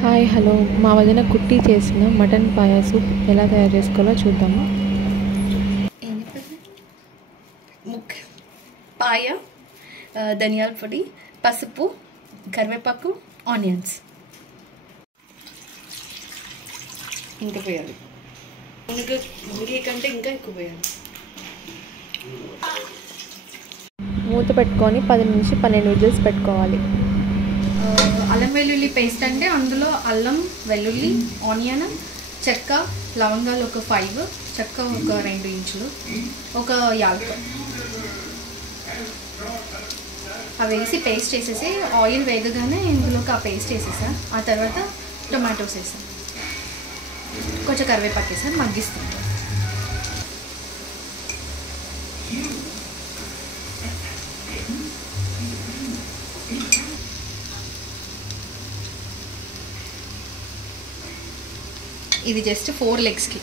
Hi hello మా వదిన కుట్టి చేసిన మటన్ పాయా సూప్ ఎలా తయారు చేసుకోవాలో చూద్దాము. పాయ, ధనియాల పొడి, పసుపు, కరివేపాకు, ఆనియన్స్ ఇంకా పోయాలి. మునిగే కంటే ఇంకా ఎక్కువ పోయాలి. మూత పెట్టుకొని 10 నుంచి 12 విజిల్స్ పెట్టుకోవాలి. అల్లం వెల్లుల్లి పేస్ట్ అంటే అందులో అల్లం, వెల్లుల్లి, ఆనియన్, చెక్క, లవంగాలు ఒక 5, చెక్క ఒక 2 ఇంచులు, ఒక యాలక అవి వేసి పేస్ట్ చేసేసి ఆయిల్ వేగగానే ఇందులోకి ఆ పేస్ట్ వేసేసా. ఆ తర్వాత టొమాటోస్ వేసా, కొంచెం కరివేపాకు వేసా, మగ్గిస్తాను. ఇది జస్ట్ 4 లెగ్స్కి.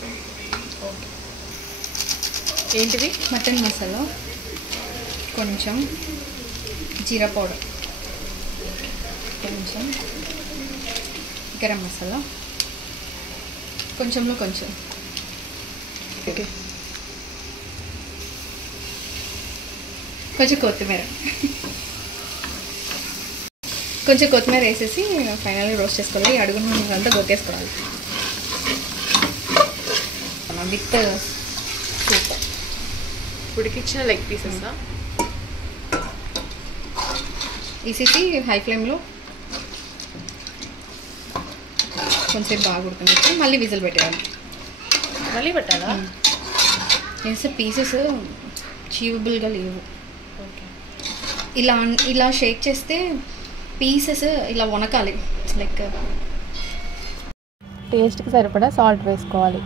ఏంటిది? మటన్ మసాలా, కొంచెం జీరా పౌడర్, కొంచెం గరం మసాలా, కొంచెంలో కొంచెం, ఓకే, కొంచెం కొత్తిమీర, కొంచెం కొత్తిమీర వేసేసి ఫైనల్గా రోస్ట్ చేసుకోవాలి. అడుగున అంతా కొట్టేసుకోవాలి విత్ సూప్. ఉడికించిన లెగ్ పీసెస్ వేసేసి హై ఫ్లేమ్లో కొంచెం బాగా ఉడుకుని మళ్ళీ విజిల్ పెట్టేయాలి. మళ్ళీ పెట్టాలా? వేస్తే పీసెస్ చీవబుల్గా లేవు. ఇలా షేక్ చేస్తే పీసెస్ ఇలా వనకాలి. లైక్ టేస్ట్కి సరిపడా సాల్ట్ వేసుకోవాలి.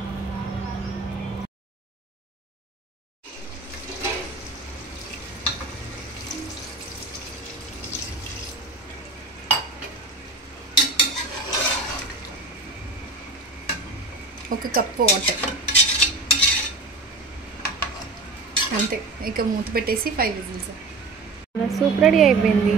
ఒక కప్పు వాటర్, అంతే. ఇక మూత పెట్టేసి 5 విజిల్స్. సూప్ రెడీ అయిపోయింది.